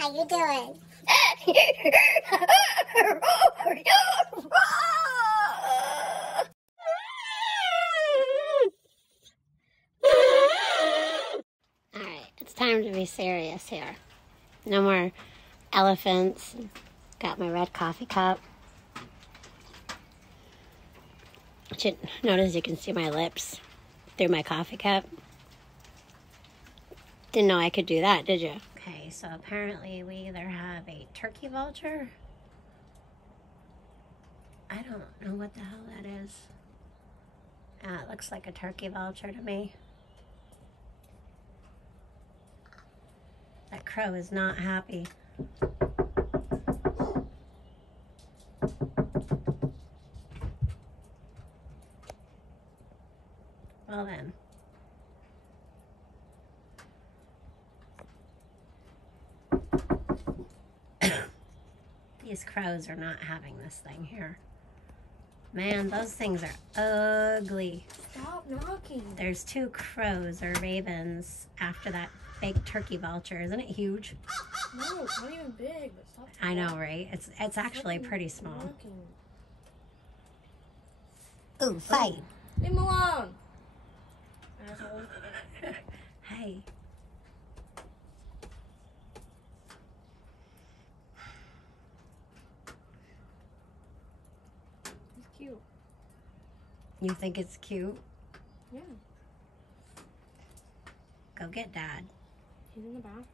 How you doing? Alright, it's time to be serious here. No more elephants. Got my red coffee cup. Notice you can see my lips through my coffee cup. Didn't know I could do that, did you? Okay, so apparently we either have a turkey vulture. I don't know what the hell that is. It looks like a turkey vulture to me. That crow is not happy. Well then. These crows are not having this thing here. Man, those things are ugly. Stop knocking. There's 2 crows or ravens after that big turkey vulture. Isn't it huge? No, it's not even big. But stop. I know, right? It's actually pretty small. Knocking. Ooh, fight. Leave him alone. Asshole. Hey. He's cute. You think it's cute? Yeah. Go get Dad. He's in the bathroom.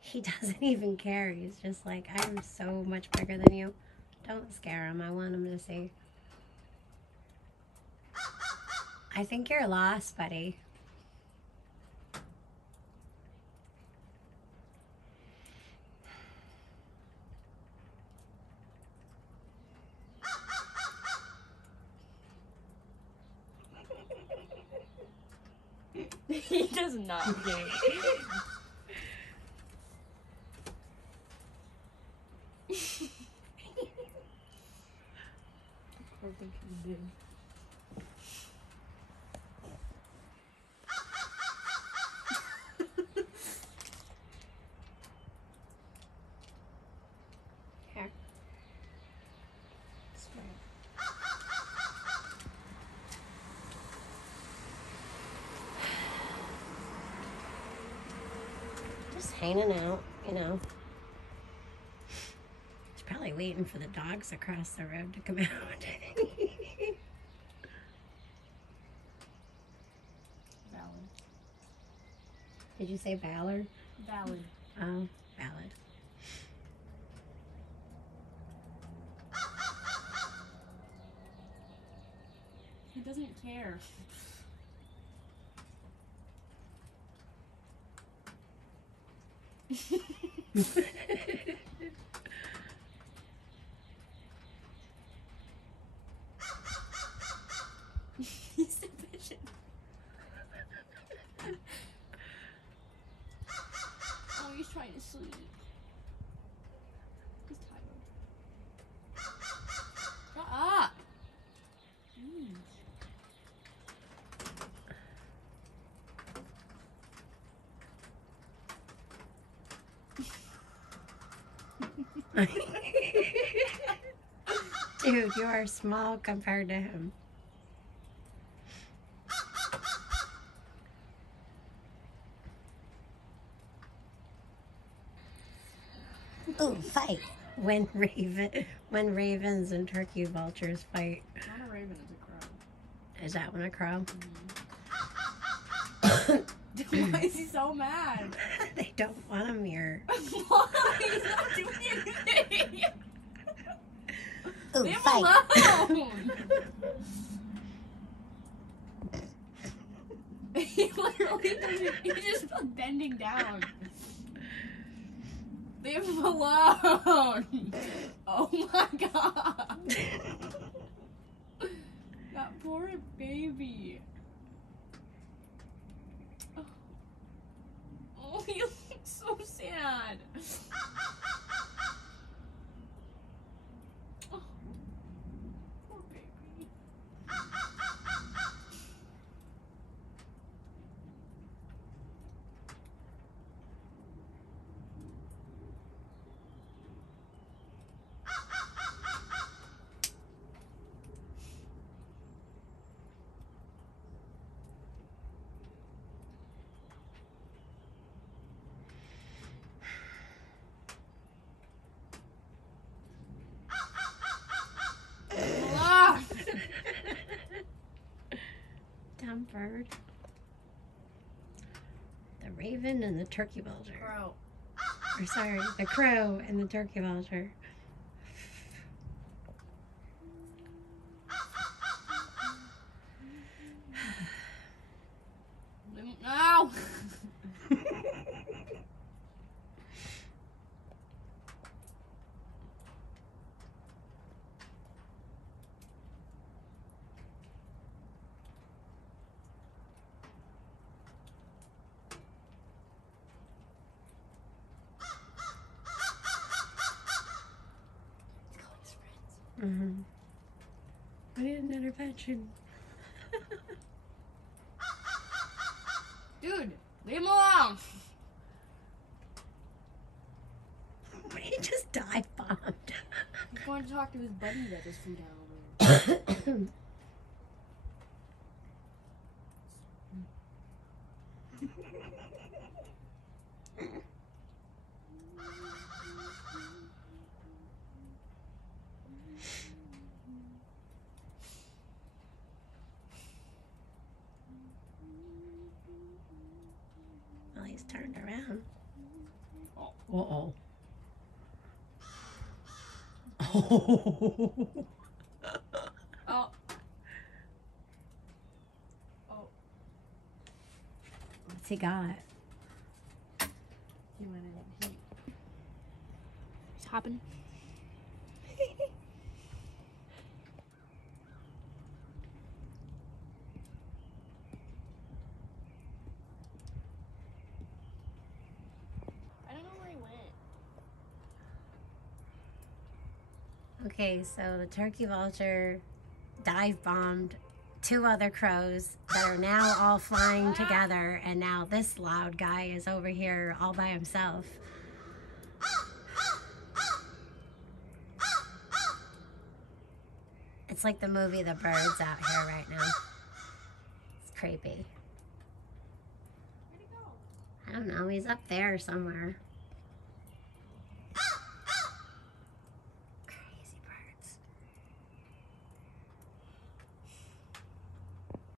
He doesn't even care. He's just like, I'm so much bigger than you. Don't scare him. I want him to see. I think you're lost, buddy. He does not care. I think he did. Here. Just hanging out, you know. He's probably waiting for the dogs across the road to come out. Valid. Did you say Valor? Valid. Oh, valid. He doesn't care. He's so patient. Oh, he's trying to sleep. He's tired. Shut up! Dude, you are small compared to him. Ooh, fight. When ravens and turkey vultures fight. Not a raven, it's a crow. Is that one a crow? Mm-hmm. Why is he so mad? They don't want him here. Why? He's not doing anything. Ooh, Leave him fight. alone. He literally doesn't. He's just bending down. Leave him alone. Oh my god. That poor baby. Oh, he looks so sad. Oh, poor baby. bird? The raven and the turkey vulture. Crow. Or sorry, the crow and the turkey vulture. No! Mm-hmm. We need an intervention. Dude, leave him alone! He just dive bombed. He's going to talk to his buddy that just flew down over there. Well, he's turned around. Oh. Uh-oh. Oh. Oh. What's he got? He went in. He's hopping. I don't know where he went. Okay, so the turkey vulture dive bombed 2 other crows that are now all flying together, and now this loud guy is over here all by himself. It's like the movie The Birds out here right now. It's creepy. Where'd he go? I don't know, he's up there somewhere.